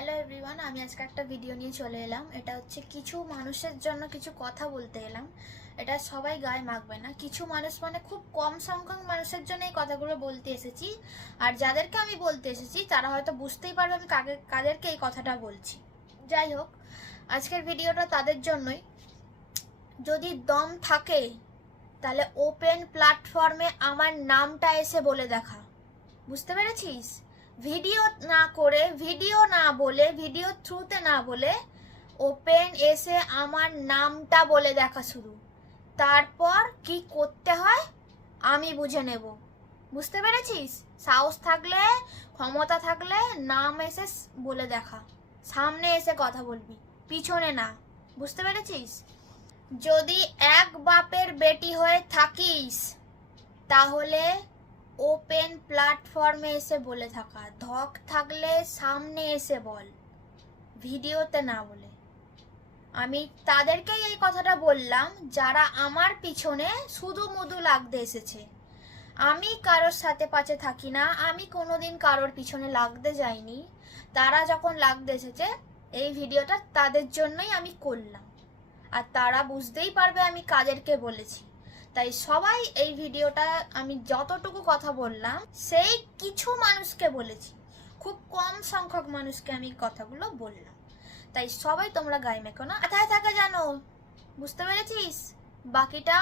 Hello everyone আমি আজকে একটা ভিডিও নিয়ে চলে এলাম। এটা হচ্ছে কিছু মানুষের জন্য কিছু কথা বলতে এলাম। এটা সবাই গায়ে মাখবে না। কিছু মানুষ মানে খুব কম সংখ্যক মানুষের জন্য এই কথাগুলো বলতে এসেছি। আর যাদেরকে আমি বলতে এসেছি, তারা হয়তো বুঝতেই পারবে আমি কাকে, কাদেরকে এই কথাটা বলছি। যাই হোক, আজকের ভিডিওটা তাদের জন্যই। যদি দম থাকে, তাহলে ওপেন প্ল্যাটফর্মে আমার নামটা এসে বলে দেখা। বুঝতে পেরেছিস? ভিডিও না করে, ভিডিও না বলে, ভিডিও থ্রুতে না বলে ওপেন এসে আমার নামটা বলে দেখা শুরু। তারপর কি করতে হয় আমি বুঝে নেব। বুঝতে পেরেছিস? সাহস থাকলে, ক্ষমতা থাকলে নাম এসে বলে দেখা। সামনে এসে কথা বলবি, পিছনে না। বুঝতে পেরেছিস? যদি এক বাপের বেটি হয়ে থাকিস, তাহলে ওপেন প্ল্যাটফর্মে এসে বলে থাকা। ধক থাকলে সামনে এসে বল। ভিডিওতে না বলে। আমি তাদেরকেই এই কথাটা বললাম, যারা আমার পিছনে শুধু মুধু লাগতে এসেছে। আমি কারোর সাথে পাশে থাকি না, আমি কোনোদিন কারোর পিছনে লাগতে যাইনি। তারা যখন লাগতে এসেছে, এই ভিডিওটা তাদের জন্যই আমি করলাম। আর তারা বুঝতেই পারবে আমি কাদেরকে বলেছি। তাই সবাই এই ভিডিওটা আমি যতটুকু কথা বললাম, সেই কিছু মানুষকে বলেছি। খুব কম সংখ্যক মানুষকে আমি কথাগুলো বললাম। তাই সবাই তোমরা গায়ে মেখো না। কোথায় থাকা জানো, বুঝতে পেরেছিস? বাকিটা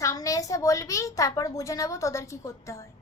সামনে এসে বলবি, তারপর বুঝে নেব তোদের কি করতে হয়।